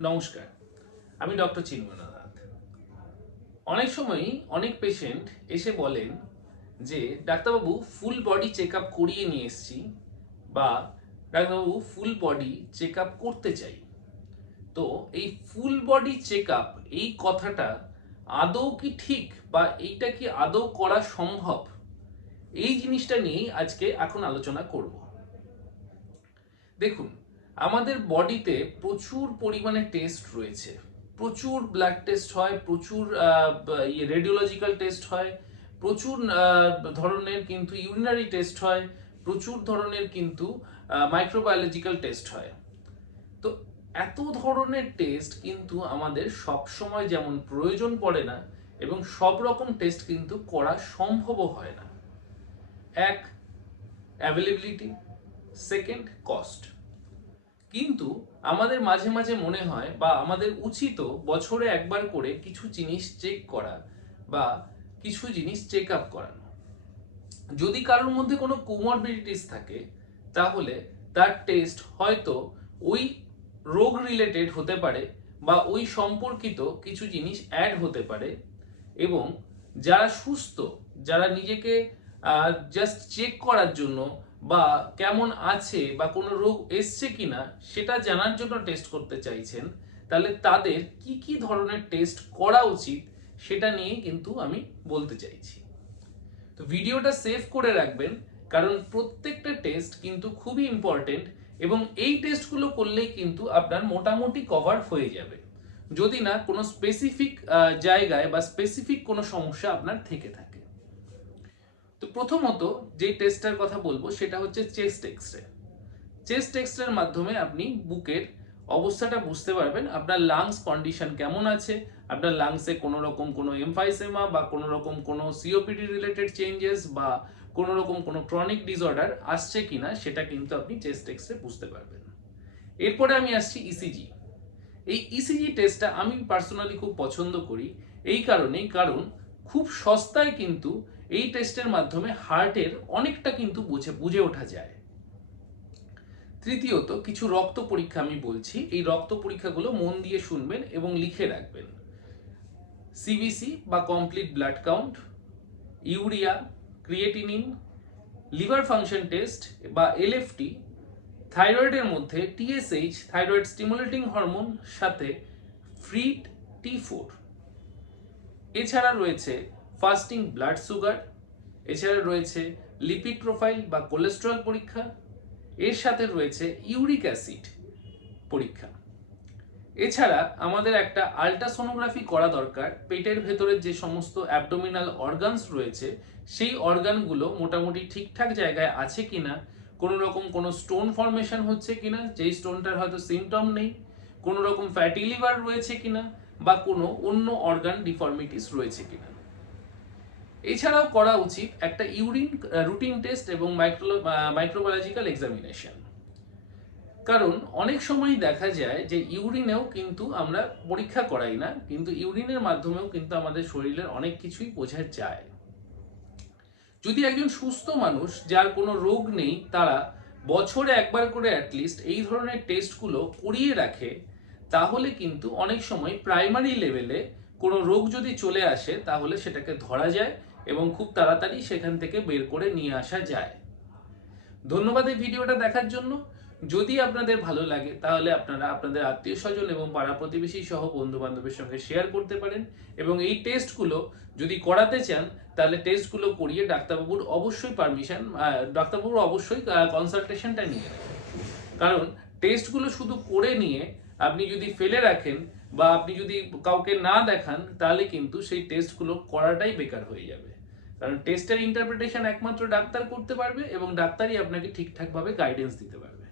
নমস্কার, আমি ডক্টর চিন্ময়নাথ। অনেক সময়ই অনেক পেশেন্ট এসে বলেন যে, ডাক্তারবাবু ফুল বডি চেক আপ করিয়ে নিয়ে এসেছি বা ডাক্তারবাবু ফুল বডি চেক আপ করতে চাই। তো এই ফুল বডি চেক আপ এই কথাটা আদৌ কি ঠিক বা এইটা কি আদৌ করা সম্ভব? এই জিনিসটা নিয়েই আজকে এখন আলোচনা করব। দেখুন আমাদের বডিতে প্রচুর পরিমাণে টেস্ট রয়েছে। প্রচুর ব্লাড টেস্ট হয়, প্রচুর রেডিওলজিক্যাল টেস্ট হয়, প্রচুর ধরনের কিন্তু ইউরিনারি টেস্ট হয়, প্রচুর ধরনের কিন্তু মাইক্রোবায়োলজিক্যাল টেস্ট হয়। তো এত ধরনের টেস্ট কিন্তু আমাদের সব সময় যেমন প্রয়োজন পড়ে না এবং সব রকম টেস্ট কিন্তু করা সম্ভবও হয় না। এক অ্যাভেলেবিলিটি সেকেন্ড কস্ট কিন্তু আমাদের মাঝে মাঝে মনে হয় বা আমাদের উচিত বছরে একবার করে কিছু জিনিস চেক করা বা কিছু জিনিস চেক আপ করানো। যদি কারোর মধ্যে কোনো কোমরবিডিটিস থাকে, তাহলে তার টেস্ট হয়তো ওই রোগ রিলেটেড হতে পারে বা ওই সম্পর্কিত কিছু জিনিস অ্যাড হতে পারে এবং যারা সুস্থ, যারা নিজেকে জাস্ট চেক করার জন্য বা কেমন আছে বা কোনো রোগ এসছে কিনা সেটা জানার জন্য টেস্ট করতে চাইছেন, তাহলে তাদের কি কি ধরনের টেস্ট করা উচিত সেটা নিয়ে কিন্তু আমি বলতে চাইছি। তো ভিডিওটা সেভ করে রাখবেন, কারণ প্রত্যেকটা টেস্ট কিন্তু খুবই ইম্পর্টেন্ট এবং এই টেস্টগুলো করলেই কিন্তু আপনার মোটামুটি কভার হয়ে যাবে। যদি না কোনো স্পেসিফিক জায়গায় বা স্পেসিফিক কোনো সমস্যা আপনার থেকে থাকে। তো প্রথমত যে টেস্টটার কথা বলব, সেটা হচ্ছে চেস্ট এক্সরে চেস্ট এক্সরের মাধ্যমে আপনি বুকের অবস্থাটা বুঝতে পারবেন, আপনার লাংস কন্ডিশন কেমন আছে, আপনার লাংসে কোনো রকম কোনো এমফাইসেমা বা কোনো রকম কোনো সিওপিডি রিলেটেড চেঞ্জেস বা কোনো রকম কোনো ক্রনিক ডিসঅর্ডার আসছে কিনা, সেটা কিন্তু আপনি চেস্ট এক্সরে বুঝতে পারবেন। এরপরে আমি আসছি ইসিজি এই ইসিজি টেস্টটা আমি পার্সোনালি খুব পছন্দ করি, এই কারণেই, কারণ খুব সস্তায় কিন্তু এই টেস্টের মাধ্যমে হার্টের অনেকটা কিন্তু বুঝে বুঝে ওঠা যায়। তৃতীয়ত, কিছু রক্ত পরীক্ষা আমি বলছি। এই রক্ত পরীক্ষাগুলো মন দিয়ে শুনবেন এবং লিখে রাখবেন। সিবিসি বা complete blood count urea creatinine liver function test বা এলএফটি থাইরয়েডের মধ্যে টিএসএইচ থাইরয়েড স্টিমুলেটিং হরমোন সাথে ফ্রিট টি ফোর এছাড়া রয়েছে ফাস্টিং, ব্লাড সুগার, এছাড়া রয়েছে লিপিড প্রোফাইল বা কোলেস্টেরল পরীক্ষা, এর সাথে রয়েছে ইউরিক অ্যাসিড পরীক্ষা। এছাড়া আমাদের একটা আলট্রাসোনোগ্রাফি করা দরকার, পেটের ভেতরের যে সমস্ত অ্যাবডোমিনাল অর্গানস রয়েছে, সেই অর্গানগুলো মোটামুটি ঠিকঠাক জায়গায় আছে কিনা কোনো রকম কোনো স্টোন ফর্মেশন হচ্ছে কিনা, যেই স্টোনটার হয়তো সিমটম নেই কোনো রকম ফ্যাটি লিভার রয়েছে কিনা, বা কোনো অন্য অর্গান ডিফর্মিটিস রয়েছে কিনা। এছাড়াও করা উচিত একটা ইউরিন রুটিন টেস্ট এবং মাইক্রো মাইক্রোবায়োলজিক্যাল এক্সামিনেশন। কারণ অনেক সময় দেখা যায় যে ইউরিনেও কিন্তু আমরা পরীক্ষা করাই না, কিন্তু ইউরিনের মাধ্যমেও কিন্তু আমাদের শরীরের অনেক কিছুই বোঝা যায়। যদি একজন সুস্থ মানুষ যার কোনো রোগ নেই, তারা বছরে একবার করে অ্যাটলিস্ট এই ধরনের টেস্টগুলো করিয়ে রাখে, তাহলে কিন্তু অনেক সময় প্রাইমারি লেভেলে কোনো রোগ যদি চলে আসে, তাহলে সেটাকে ধরা যায় এবং খুব তাড়াতাড়ি সেখান থেকে বের করে নিয়ে আসা যায়। ধন্যবাদ এই ভিডিওটা দেখার জন্য। যদি আপনাদের ভালো লাগে, তাহলে আপনারা আপনাদের আত্মীয় স্বজন এবং পাড়া প্রতিবেশী সহ বন্ধু বান্ধবের সঙ্গে শেয়ার করতে পারেন এবং এই টেস্টগুলো যদি করাতে চান, তাহলে টেস্টগুলো করিয়ে ডাক্তারবাবুর অবশ্যই পারমিশন ডাক্তারবাবুর অবশ্যই কনসালটেশনটা নিয়ে কারণ টেস্টগুলো শুধু করে নিয়ে আপনি যদি ফেলে রাখেন বা আপনি যদি কাউকে না দেখান, তাহলে কিন্তু সেই টেস্টগুলো করাটাই বেকার হয়ে যাবে। কারণ টেস্টের ইন্টারপ্রিটেশন একমাত্র ডাক্তার করতে পারবে এবং ডাক্তারই আপনাকে ঠিকঠাকভাবে গাইডেন্স দিতে পারবে।